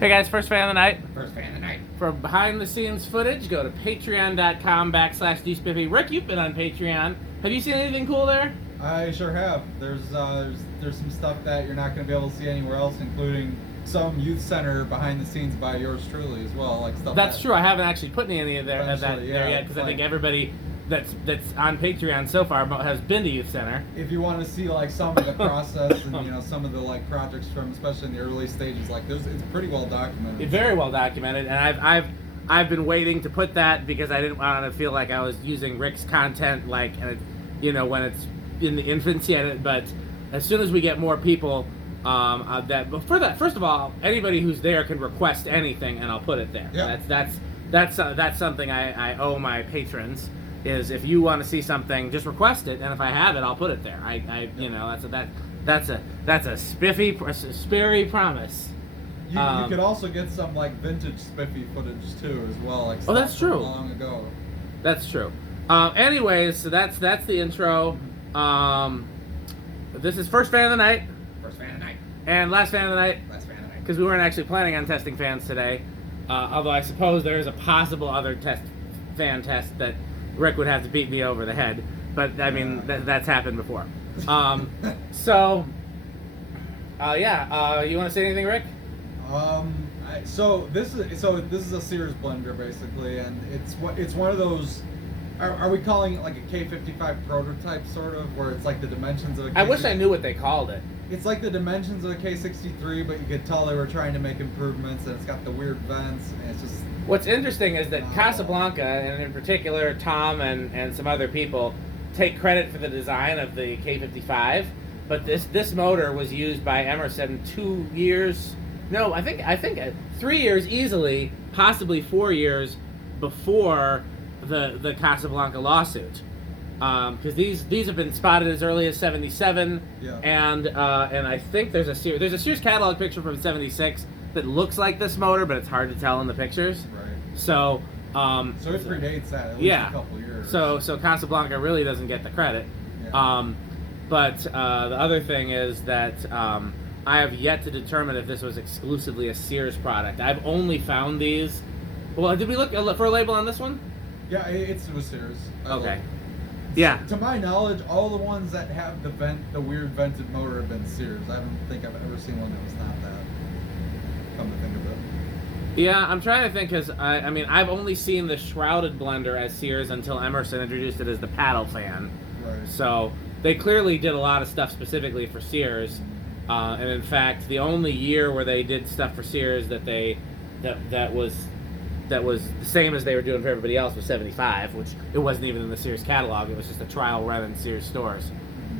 Hey guys, first fan of the night. First fan of the night. For behind the scenes footage, go to patreon.com/dspiffy. Rick, you've been on Patreon. Have you seen anything cool there? I sure have. There's some stuff that you're not going to be able to see anywhere else, including some youth center behind the scenes by yours truly as well, like stuff. That's true. I haven't actually put any of that there yet because I think everybody that's on Patreon so far has been to youth center. If you want to see like some of the process and some of the like projects from especially in the early stages, like it's pretty well documented. It's very well documented, and I've been waiting to put that because I didn't want to feel like I was using Rick's content like when it's in the infancy. But as soon as we get more people, first of all, anybody who's there can request anything, and I'll put it there. Yep. That's something I owe my patrons. Is if you want to see something, just request it, and if I have it, I'll put it there. That's a spiffy, spiffy promise. You could also get some like vintage spiffy footage too, as well. Like oh, that's true. Long ago. That's true. Anyways, so that's the intro. This is first fan of the night. First fan of the night. And last fan of the night. Last fan of the night. Because we weren't actually planning on testing fans today. Although I suppose there is a possible other fan test that Rick would have to beat me over the head, but I mean that's happened before. You want to say anything, Rick? So this is a Sears blender basically, and it's one of those. Are we calling it like a K55 prototype sort of, where it's like the dimensions of a K63? I wish I knew what they called it. It's like the dimensions of a K63, but you could tell they were trying to make improvements, and it's got the weird vents, and it's just. What's interesting is that Casablanca, and in particular Tom and some other people, take credit for the design of the K55, but this motor was used by Emerson 2 years. No, I think 3 years easily, possibly 4 years before the Casablanca lawsuit. Because these have been spotted as early as '77, and I think there's a Sears catalog picture from '76 that looks like this motor, but it's hard to tell in the pictures. Right. So it predates that at least a couple years. So Casablanca really doesn't get the credit. Yeah. But the other thing is that I have yet to determine if this was exclusively a Sears product. I've only found these. Well, did we look for a label on this one? Yeah, it was Sears. Okay. Yeah. To my knowledge, all the ones that have the weird vented motor have been Sears. I don't think I've ever seen one that was not that. Come to think of it. Yeah, I'm trying to think because I've only seen the shrouded blender as Sears until Emerson introduced it as the paddle fan. Right. So they clearly did a lot of stuff specifically for Sears, and in fact, the only year where they did stuff for Sears that was the same as they were doing for everybody else was '75, which it wasn't even in the Sears catalog. It was just a trial run in Sears stores.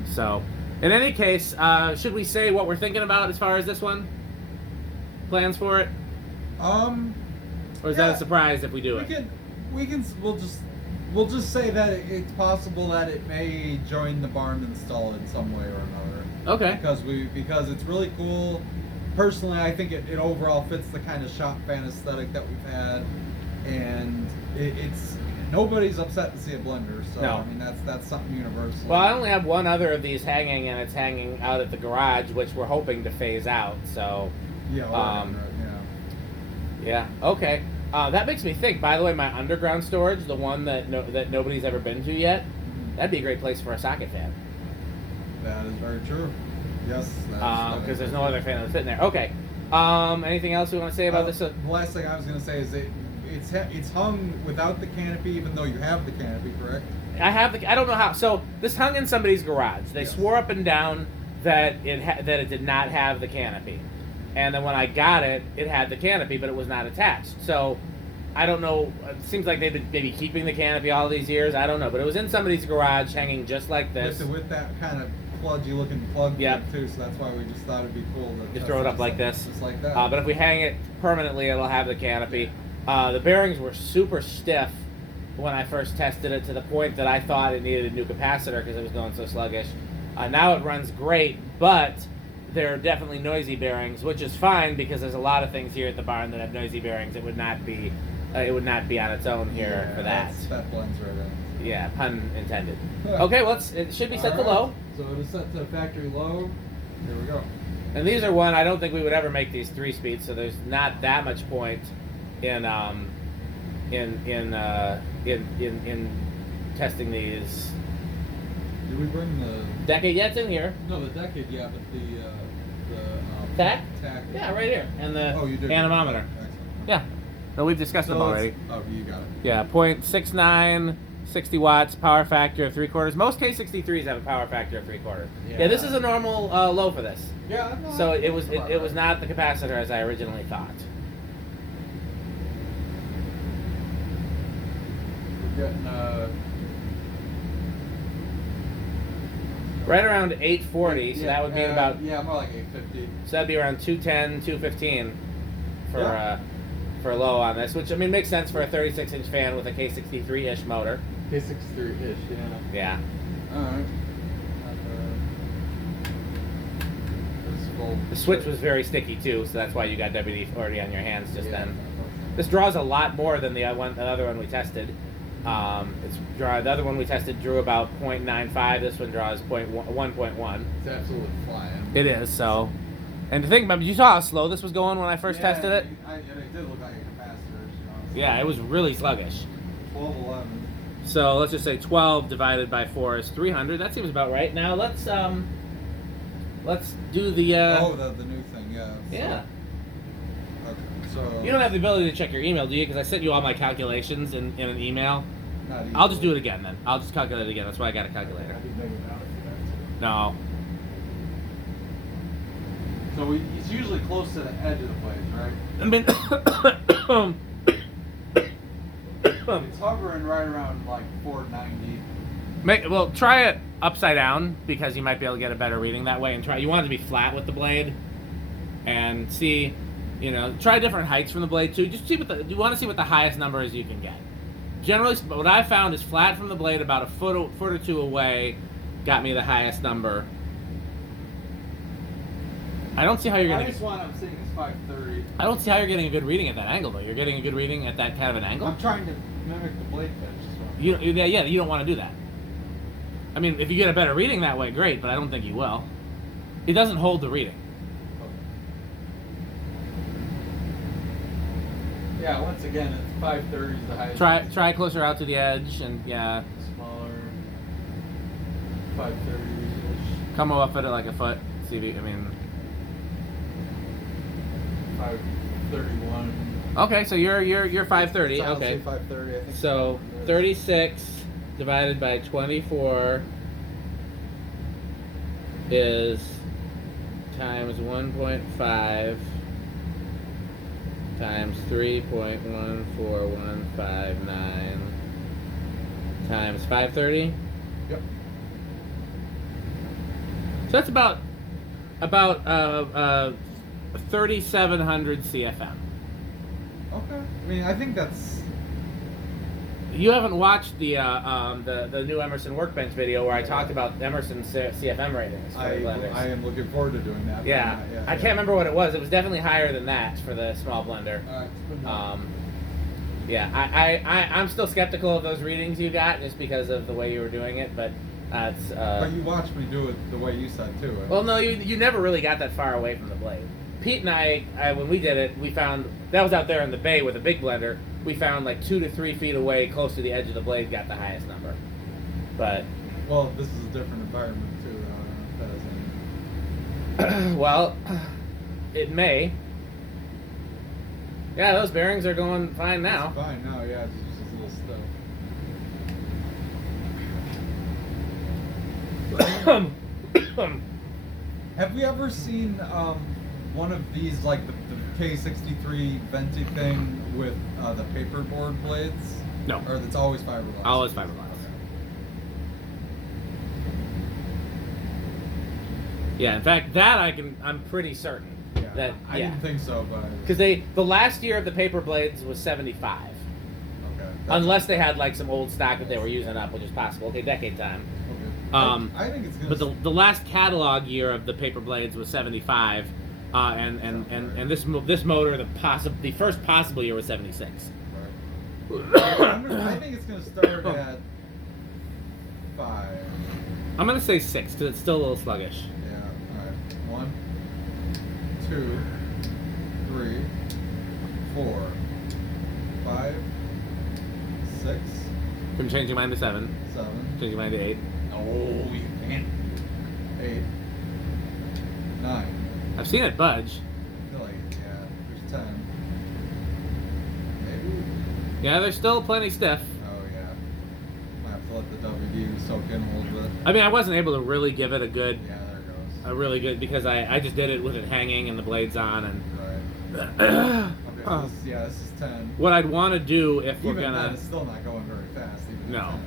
So, in any case, should we say what we're thinking about as far as this one? Plans for it? Or is that a surprise if we do it? We'll just say that it's possible that it may join the barn install in some way or another. Okay. Because it's really cool. Personally, I think it overall fits the kind of shop fan aesthetic that we've had, and it's nobody's upset to see a blender. So no. I mean that's something universal. Well, I only have one other of these hanging, and it's hanging out at the garage, which we're hoping to phase out. So. Yeah. Yeah. Okay. That makes me think. By the way, my underground storage, the one that nobody's ever been to yet, that'd be a great place for a socket fan. That is very true. Yes. Because there's no other fan that's sitting there. Okay. Anything else we want to say about this? The last thing I was going to say is it's hung without the canopy, even though you have the canopy, correct? I don't know how. So this hung in somebody's garage. They swore up and down that it did not have the canopy. And then when I got it, it had the canopy, but it was not attached. So, I don't know. It seems like they've been maybe keeping the canopy all these years. I don't know. But it was in somebody's garage, hanging just like this. With that kind of kludgy-looking plug yep. too, so that's why we just thought it'd be cool to just throw it up like this. Just like that. But if we hang it permanently, it'll have the canopy. The bearings were super stiff when I first tested it, to the point that I thought it needed a new capacitor because it was going so sluggish. Now it runs great, but they're definitely noisy bearings, which is fine because there's a lot of things here at the barn that have noisy bearings. It would not be on its own here for that. That blends right in. Yeah, pun intended. Okay, well, it should be set to low. So it is set to factory low. Here we go. And these are one, I don't think we would ever make these 3-speed, so there's not that much point in testing these. Did we bring the Decade? Yeah, it's in here. No, the decade, yeah, but the Tack? tack. Yeah, right here. And the you did. anemometer. Excellent. Yeah. No, we've discussed them already. Oh, you got it. Yeah, 0.69, 60 watts, power factor of 3/4. Most K63s have a power factor of 3/4. Yeah, this is a normal low for this. Yeah. No, So it was not the capacitor as I originally thought. We're getting Right around 840, so that would be about more like 850. so that'd be around 210, 215 for low on this, which I mean makes sense for a 36-inch fan with a K63-ish motor. K63-ish, yeah. Yeah. All right. The switch was very sticky too, so that's why you got WD already on your hands just then. Okay. This draws a lot more than the other one we tested. The other one we tested drew about 0.95. This one draws 1.1. It's absolutely flying. It is so. And to think about, you saw how slow this was going when I first tested it. It did look like a capacitor. Yeah, it was really sluggish. 1211. So let's just say 12 divided by 4 is 300. That seems about right. Now let's do the. The new thing, yeah. Yeah. Okay, so. You don't have the ability to check your email, do you? Because I sent you all my calculations in an email. Not I'll just do it again then. I'll just calculate it again. That's why I got a calculator. No. So it's usually close to the edge of the blade, right? I mean, It's hovering right around like 490. well, try it upside down because you might be able to get a better reading that way. And try. You want it to be flat with the blade, and see, try different heights from the blade too. Just see you want to see what the highest number is you can get. Generally, what I found is flat from the blade, about a foot or two away, got me the highest number. I don't see how you're getting. The highest one I'm seeing is 530. I don't see how you're getting a good reading at that angle though. You're getting a good reading at that kind of an angle. I'm trying to mimic the blade pitch. You don't want to do that. I mean, if you get a better reading that way, great, but I don't think you will. It doesn't hold the reading. Yeah, once again, it's 530 is the highest. Try closer out to the edge, and yeah. Smaller. 530-ish. Come up at it like a foot. See if you, 531. Okay, so you're 530. Okay. 530, I think. So 36 divided by 24 is times 1.5 times 3.14159 times 530. Yep. So that's about 3,700 CFM. Okay. I mean, I think that's. You haven't watched the new Emerson Workbench video where I talked about Emerson's CFM ratings for blenders. I am looking forward to doing that. Yeah, I can't remember what it was. It was definitely higher than that for the small blender. I'm still skeptical of those readings you got just because of the way you were doing it, but it's. But you watched me do it the way you said too. Right? Well, no, you never really got that far away from the blade. Pete and I, when we did it, we found that was out there in the bay with a big blender. We found like 2 to 3 feet away, close to the edge of the blade, got the highest number. But well, this is a different environment too. Though. That doesn't. Well, it may. Yeah, those bearings are going fine now. It's fine now, yeah. It's just a little stuff. Have we ever seen one of these, like the K63 Venti thing with the paperboard blades? No. Or it's always fiberglass? Always fiberglass. Okay. Yeah, in fact, I'm pretty certain. Yeah. I didn't think so, but because the last year of the paper blades was 75. Okay. Unless they had like some old stock that they were using up, which is possible. Okay, decade time. Okay. I think it's good. But the last catalog year of the paper blades was 75, and this motor the first possible year was 76. Right. I think it's gonna start at 5. I'm gonna say 6 because it's still a little sluggish. Yeah. All right. 1. 2, 3, 4, 5, 6, I'm changing mine to 7. 7. Changing mine to 8. No, you can't. 8, 9. I've seen it budge. I feel like, yeah, there's 10. Maybe? Yeah, they're still plenty stiff. Oh, yeah. Might have to let the WD soak in a little bit. I mean, I wasn't able to really give it a good, Yeah, there it goes. a really good, because I just did it with it hanging and the blades on. And Right. Okay, this is 10. what I'd want to do if we're Even gonna, then, it's still not going very fast. Even No. at 10.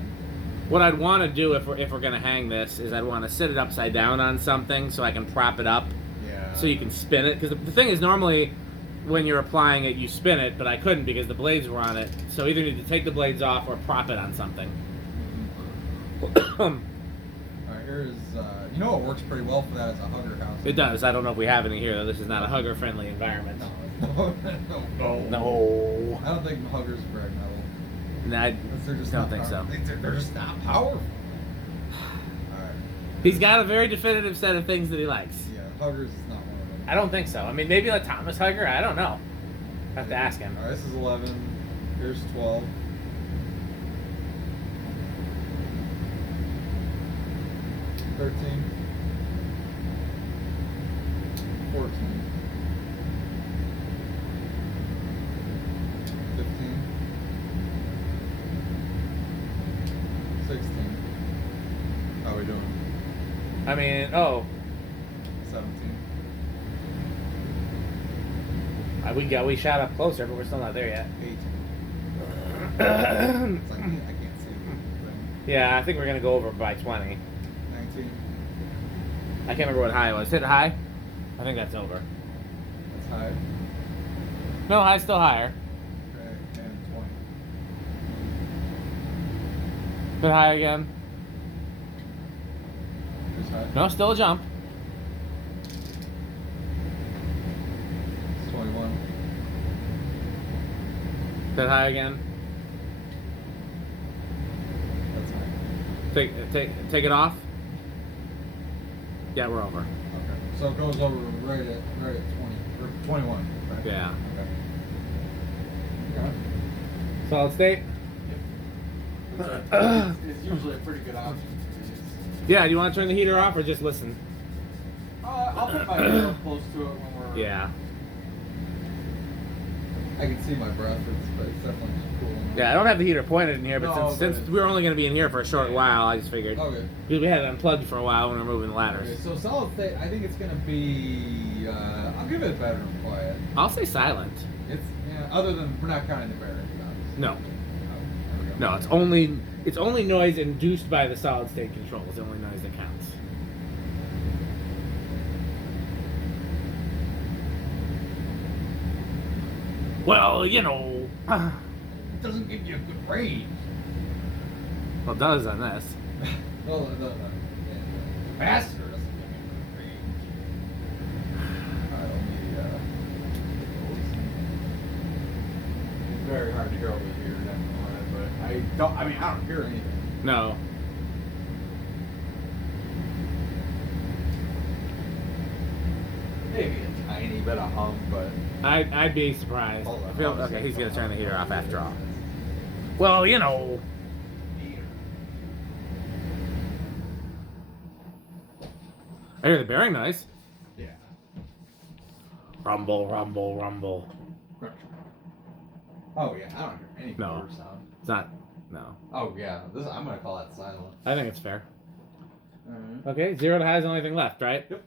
what I'd want to do if we're gonna hang this is I'd want to sit it upside down on something so I can prop it up, Yeah. so you can spin it. Because the thing is, normally when you're applying it, you spin it, but I couldn't because the blades were on it. So either need to take the blades off or prop it on something. Alright, here's, you know what works pretty well for that is a hugger house. It does. I don't know if we have any here though. This is not a hugger-friendly environment. No. No. I don't think huggers brag metal. No, I They're just don't not think so. They're just not powerful. Alright. He's got a very definitive set of things that he likes. Yeah, huggers is not one of them. I don't think so. I mean, maybe like Thomas Hugger. I don't know. I have to ask him. Alright, this is 11. Here's 12. 13. 14. 15. 16. How are we doing? I mean, oh, 17. we shot up closer, but we're still not there yet. 18. It's like, I can't see anything. Yeah, I think we're gonna go over by 20. 19. I can't remember what high it was. Hit high? I think that's over. That's high. No, high's still higher. Okay, and 20. Hit high again. Here's high. No, still a jump. It's 21. Hit high again. That's high. Take it off. Yeah, we're over. Okay. So it goes over right at 20 or 21. Right? Yeah. Okay. Solid state. It's usually a pretty good option. Yeah, do you want to turn the heater off or just listen? I'll put my ear up close to it when we're. Yeah. I can see my breath. It's definitely cool. Yeah, I don't have the heater pointed in here, but No, since but we were only going to be in here for a short while, I just figured. Okay. Because we had it unplugged for a while when we were moving the ladders. Okay, so solid state, I think it's gonna be. I'll give it bedroom quiet. I'll say silent. It's other than we're not counting the bearings. Obviously. No. Oh, there we go. No, it's only noise induced by the solid state control. It's the only noise that counts. Well, you know. It doesn't give you a good range. Well, it does on this. Well, the capacitor doesn't give you a good range. I don't need. It's very hard to hear over here, definitely. But I don't. I mean, I don't hear anything. No. Maybe a tiny bit of hum, but. I'd be surprised. Hold on, I feel, I'll okay, see. he's gonna turn the heater off after all. Well, you know. I hear the bearing noise. Yeah. Rumble, rumble, rumble. Oh yeah, I don't hear any No. motor sound. It's not. No. Oh yeah, I'm gonna call that silent. I think it's fair. Alright. Okay, 0 to high is the only thing left, right? Yep.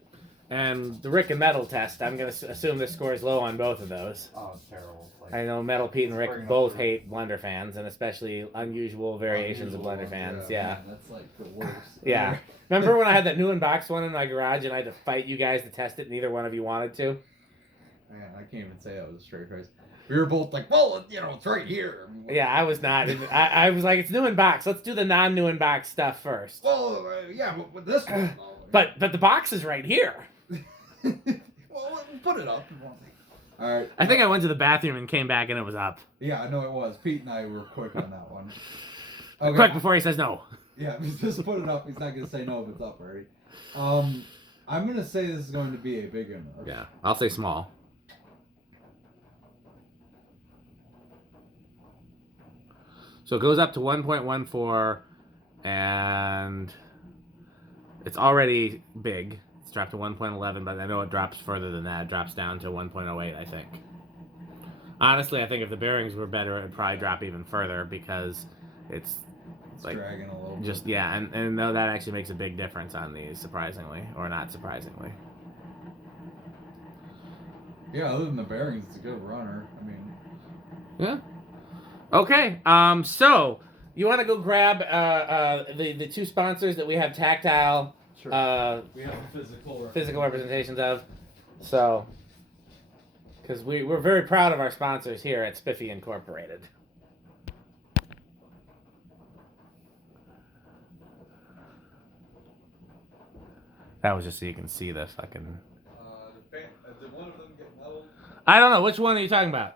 And the Rick and Metal test, I'm going to assume this scores low on both of those. Oh, it's terrible. Like, I know Metal Pete and Bring Rick up both the- hate Blenderfans, and especially unusual variations of unusual Blenderfans. ones, Yeah. Man, that's like the worst. Yeah. Remember when I had that new in-box one in my garage and I had to fight you guys to test it, neither one of you wanted to? Man, I can't even say that with a straight face. We were both like, well, it's right here. Yeah, I was not. I was like, it's new in-box. Let's do the non-new in-box stuff first. Well, yeah, but with this one. But the box is right here. Well, put it up. All right. I think I went to the bathroom and came back and it was up. Yeah, I know it was. Pete and I were quick on that one. Okay. Quick before he says no. Yeah, just put it up. He's not gonna say no if it's up already. I'm gonna say this is going to be a beginner. Yeah, I'll say small. So it goes up to 1.14, and it's already big. It's dropped to 1.11, but I know it drops further than that. It drops down to 1.08, I think. Honestly, I think if the bearings were better, it'd probably drop even further because it's like dragging a little just bit. yeah, and no, that actually makes a big difference on these, surprisingly, or not surprisingly. Yeah, other than the bearings, it's a good runner. I mean, yeah. Okay. So you want to go grab the two sponsors that we have tactile sure. We have the physical representations of. So, because we're very proud of our sponsors here at Spiffy Incorporated. That was just so you can see the fucking. Did one of them get metal? I don't know. Which one are you talking about?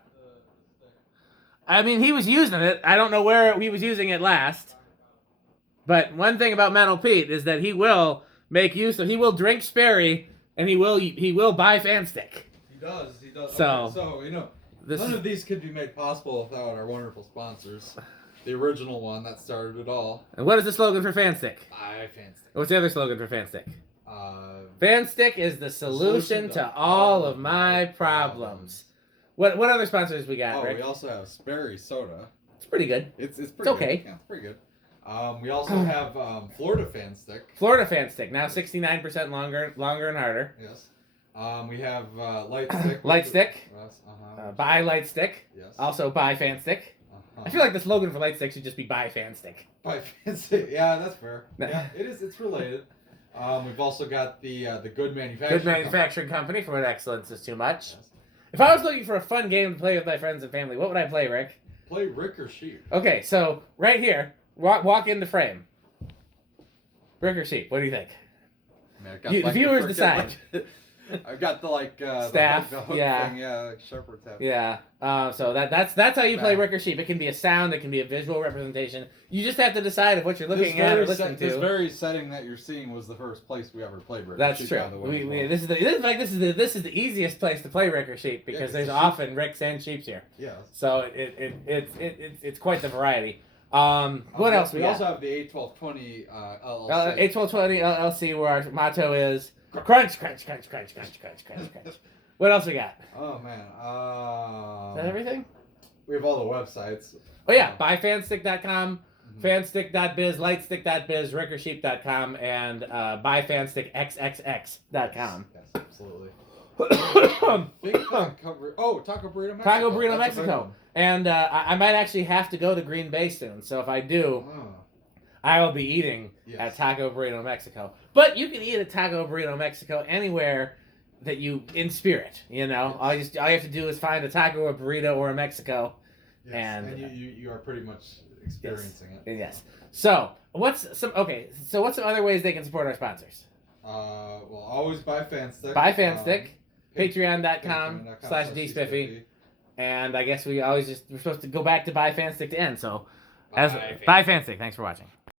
I mean, he was using it. I don't know where he was using it last. But one thing about Metal Pete is that he will make use of. He will drink Sperry, and he will buy Fan Stick. He does. So, okay, so you know, none of these could be made possible without our wonderful sponsors. The original one that started it all. And what is the slogan for Fan Stick? Fan Stick. What's the other slogan for Fan Stick? Fan Stick is the solution to all of my problems. What other sponsors we got, Rick? We also have Sperry Soda. It's pretty good. It's pretty okay. Good. Yeah, it's pretty good. We also have Florida Fan Stick. Florida Fan Stick, now 69% longer and harder. Yes. We have Light Stick. Light Stick. Yes. Buy Light Stick. Yes. Also buy Fan Stick. I feel like the slogan for Light Stick should just be buy Fan Stick. Buy Fan Stick. Yeah, that's fair. Yeah, it is. It's related. We've also got the Good Manufacturing Company for when excellence is too much. Yes. If I was looking for a fun game to play with my friends and family, what would I play, Rick? Play Rick or Sheep. Okay, so right here, walk into frame. Rick or Sheep, what do you think? The viewers decide. I've got the staff, the hook yeah, thing, yeah, like shepherd's hat. Yeah. So that's how you play Rick or Sheep. It can be a sound, it can be a visual representation. You just have to decide if what you're looking at or listening to. This very setting that you're seeing was the first place we ever played Rick or Sheep. That's true. This is the easiest place to play Rick or Sheep because there's often Ricks and Sheeps here. Yes. So it's quite the variety. What else we also have the A1220 LLC. A1220 LLC, where our motto is crunch, crunch, crunch, crunch, crunch, crunch, crunch, crunch. What else we got? Oh man. Is that everything? We have all the websites. Oh yeah, buyfanstick.com, fanstick.biz, lightstick.biz, rickersheep.com, and buyfanstickxxx.com. Yes, absolutely. Taco Burrito Mexico. Taco Burrito Mexico. And I might actually have to go to Green Bay soon, so if I do, I will be eating at Taco Burrito Mexico. But you can eat at Taco Burrito Mexico anywhere that you, in spirit, you know. All you have to do is find a taco, a burrito, or a Mexico. Yes, and you are pretty much experiencing it. Yes. So what's some other ways they can support our sponsors? Well, always buy Fan Stick. Buy Fan Stick. Patreon.com/dspiffy. And I guess we're supposed to go back to buy Fan Stick to end. So, bye Fan Stick. Thanks for watching.